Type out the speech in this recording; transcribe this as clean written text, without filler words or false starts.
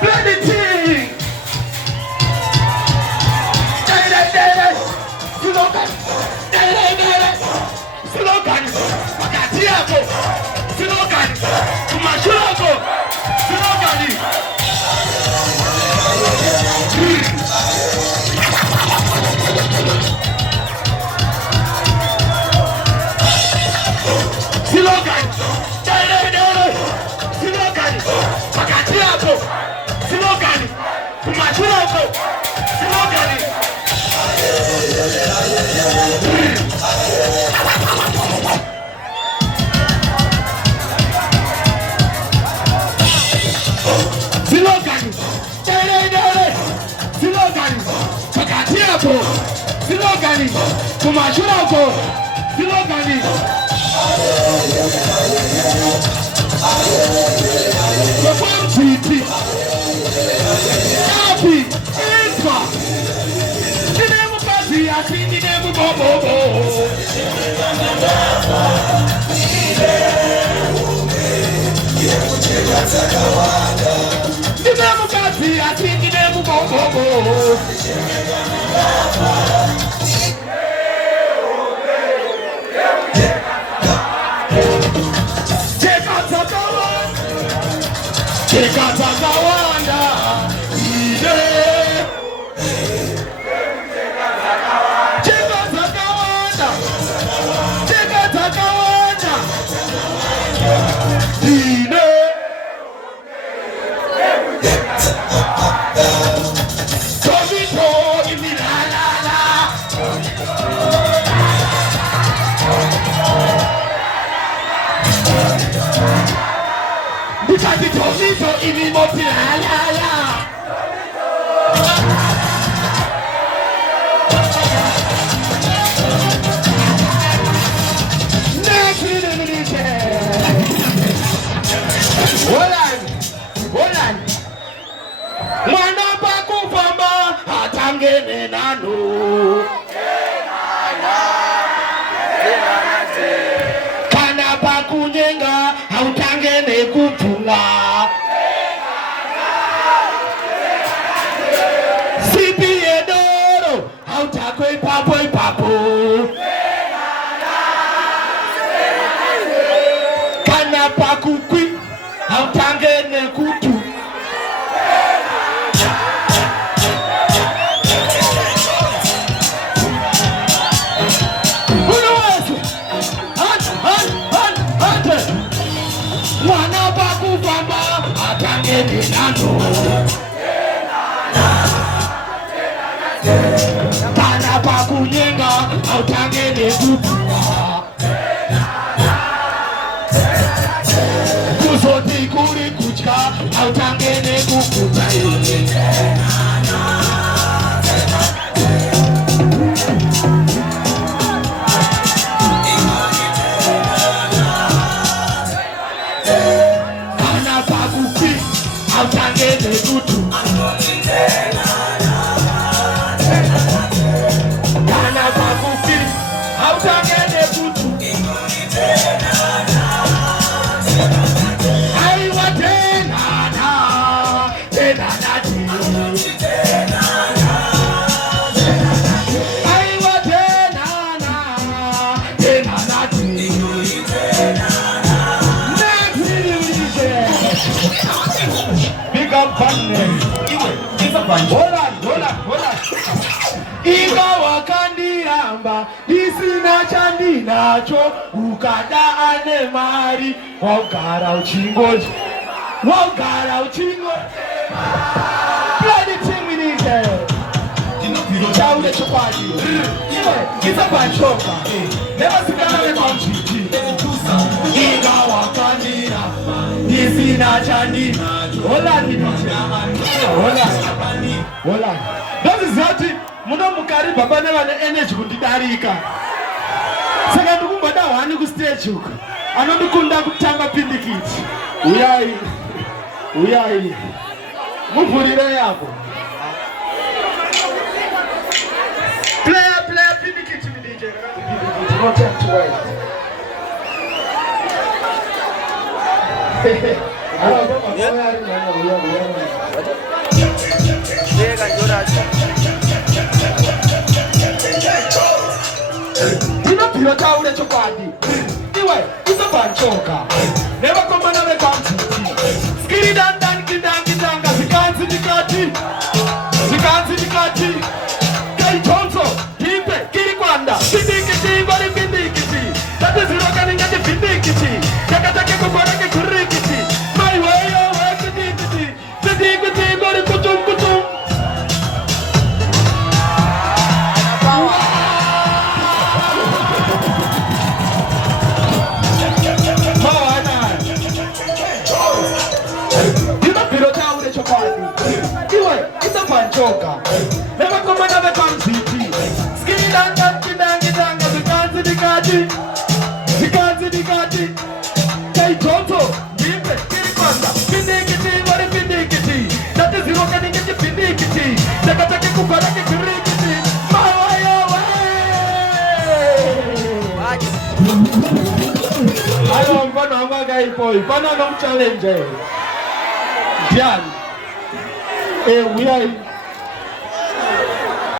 Play the thing. Slogan. Slogan. Wakatiako. Slogan. Kumashurako. Slogan. Slogan. Slogan. Wakatiako. Slogan. Kumashurako. Slogan. Slogan. Slogan. Wakatiako. Slogan. Kumashurako. Slogan. Happy, Intra. I see the name of Bobo. The name of Gazi, I see the name of Bobo. Take out Zakawanda. Because it told me so even more la la la. Next minute. Hold on. Mwana paku pamba atangene nanu. Kana paku nyenga hautangene kupunga. Sipi edoro hautakwe papo. Kana paku kwi hautangene kutu. Mwana baku bamba atangene nano. Kana baku nyenga atangene kutua. Kusoti kuri kuchka atangene kukuta. Autangene kutu. Kana bakufi. Autangene kutu. Aiwa tenana. Tenana ti. Aiwa tenana. Tenana ti. Hold on. Iga wakandiramba isina chandinacho ukada ane mari wagara uchingoje. Play the team in his head. Chaule chupadi. Kita banchoka. Never see the country. Iga wakandiramba isina chandinacho. Hold on. That is what muno mukari baba ne vane energy kundidarika. Saka ndikumbada wani ku stage uko. Anondikunda kutanga pindikiti. Uyai. Mupurire yako. Player pindikiti mi DJ. Not to wait. Ino taule chokwadi. Iwe, ito banchoka. Never come another country. Skiri dan dan kidanga zikanzi dikati. Zikanzi dikati. Kai tonso, hipe, kiri kwanda. Bindikiti, bari bindikiti. Tati ziroka ningati bindikiti. Takatake kubara ke kurikiti. My way, oh, way, bindikiti. Bindikiti, bari kutum kutum. Choka. Never come another country. Skinny dan dan kidanga zikanzi dikati. Zikanzi dikati. Kai toto. Bipe kiri kwanda. Pindikiti wari pindikiti. That is zero can get pindikiti. Takatake kubarake kurikiti. Mawaya way. Ayo mfano amba gai boy. Mfano no challenge. Jan. We are